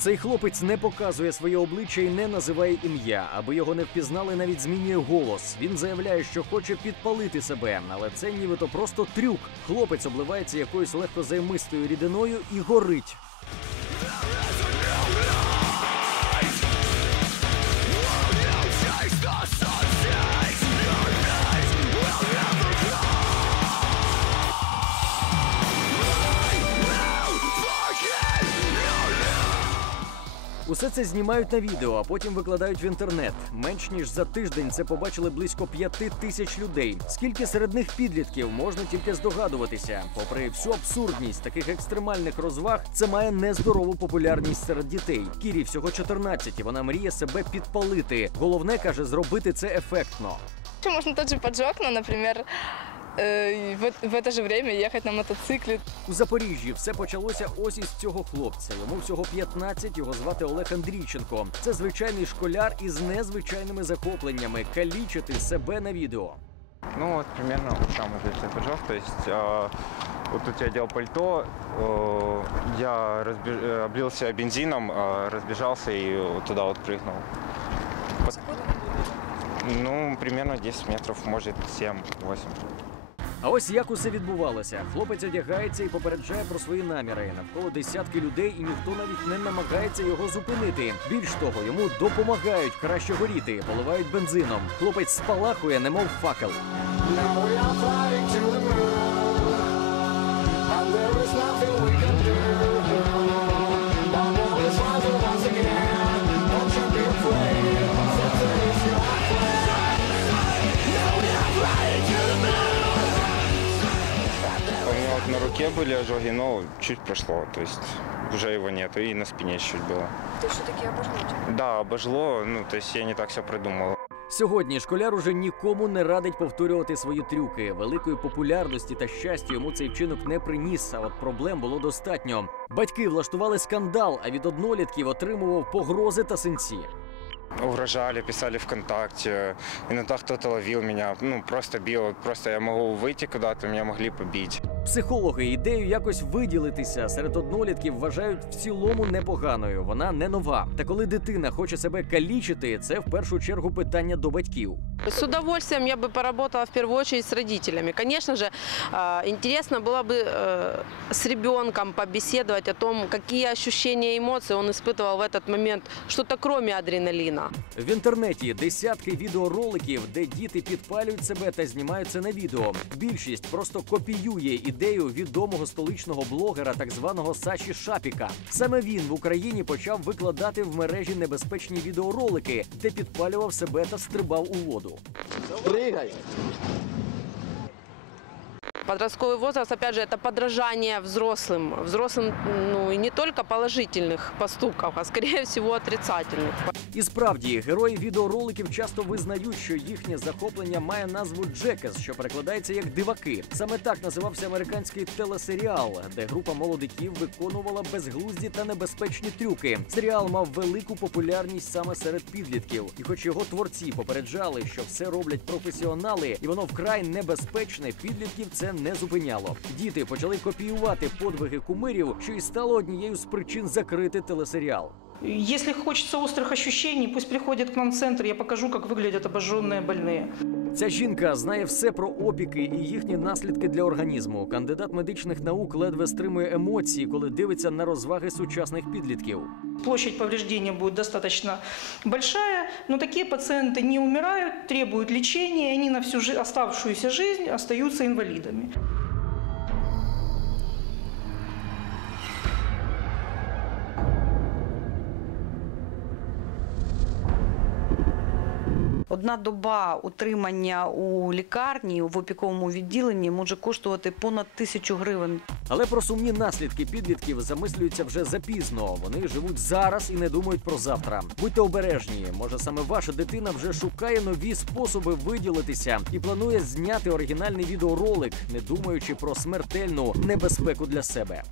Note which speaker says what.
Speaker 1: Цей хлопець не показує своє обличчя і не називає ім'я. Аби його не впізнали, навіть змінює голос. Він заявляє, що хоче підпалити себе, але це нібито просто трюк. Хлопець обливається якоюсь легкозаймистою рідиною і горить. Усе це знімають на відео, а потім викладають в інтернет. Менш ніж за тиждень це побачили близько п'яти тисяч людей. Скільки серед них підлітків можна тільки здогадуватися. Попри всю абсурдність таких екстремальних розваг, це має нездорову популярність серед дітей. Кірі всього 14, і вона мріє себе підпалити. Головне каже, зробити це ефектно.
Speaker 2: Еще можно тот же поджог, э, в, в это же время ехать на мотоцикле.
Speaker 1: У Запоріжжі все почалося ось із цього хлопця. Йому всього 15, його звати Олег Андрійченко. Це звичайний школяр із незвичайними захопленнями калічити себе на відео.
Speaker 3: Ну вот примерно вот там уже все поджог. То есть э, вот тут я одел пальто, э, я разбеж- э, облил себя бензином, э, разбежался и вот туда вот прыгнул. Ну, примерно 10 метров, может 7-8.
Speaker 1: А ось як усе відбувалося. Хлопець одягається і попереджає про свої наміри. Навколо десятки людей, і ніхто навіть не намагається його зупинити. Більш того, йому допомагають краще горіти, поливають бензином. Хлопець спалахує, немов факел.
Speaker 4: Now we are moon.
Speaker 3: У меня вот на руке были ожоги, но чуть прошло, то есть уже его нету, и на спине чуть было.
Speaker 5: То все-таки обожгнуть.
Speaker 3: Да, обожгло, ну, то есть я не так все придумал.
Speaker 1: Сьогодні школяр уже нікому не радить повторювати свої трюки. Великої популярності та щастя йому цей вчинок не приніс. А от проблем було достатньо. Батьки влаштували скандал, а від однолітків отримував погрози та синці.
Speaker 3: Угрожали, писали ВКонтакте, иногда кто-то ловил меня, ну, просто бил, Вот просто я могу выйти куда-то, меня могли побить.
Speaker 1: Психологи ідею якось виділитися серед однолітків вважають в цілому непоганою. Вона не нова. Та коли дитина хоче себе калічити, це в першу чергу питання до батьків.
Speaker 6: С удовольствием я бы поработала в первую очередь с родителями. Конечно же, э, интересно было бы э, с ребенком побеседовать о том, какие ощущения и эмоции он испытывал в этот момент, что-то кроме адреналина.
Speaker 1: В інтернеті десятки відеороликів, де діти підпалюють себе та знімають це на відео. Більшість просто копіює ідею відомого столичного блогера, так званого Саші Шапіка. Саме він в Україні почав викладати в мережі небезпечні відеоролики, де підпалював себе та стрибав у воду. それ以外。
Speaker 6: Подростковый возраст, опять же, это подражание взрослым. Взрослым, ну, и не только положительных поступков, а скорее всего отрицательных.
Speaker 1: І справді, герої відеороликів часто визнають, що їхнє захоплення має назву Джекес, що перекладається як диваки. Саме так називався американський телесеріал, де група молодиків виконувала безглузді та небезпечні трюки. Серіал мав велику популярність саме серед підлітків. І хоч його творці попереджали, що все роблять професіонали, і воно вкрай небезпечне, підлітків це не зупиняло. Діти почали копіювати подвиги кумирів, що і стало однією з причин закрити телесеріал.
Speaker 7: Если хочется острых ощущений, пусть приходят к нам в центр, я покажу, как выглядят обожженные больные.
Speaker 1: Ця жінка знає все про опіки і їхні наслідки для організму. Кандидат медичних наук ледве стримує емоції, коли дивиться на розваги сучасних підлітків.
Speaker 7: Площадь повреждения будет достаточно большая, но такие пациенты не умирают, требуют лечения, и они на всю оставшуюся жизнь остаются инвалидами.
Speaker 5: Одна доба утримання у лікарні в опіковому відділенні може коштувати понад тисячу гривень.
Speaker 1: Але про сумні наслідки підлітків замислюються вже запізно. Вони живуть зараз і не думають про завтра. Будьте обережні. Може, саме ваша дитина вже шукає нові способи виділитися і планує зняти оригінальний відеоролик, не думаючи про смертельну небезпеку для себе.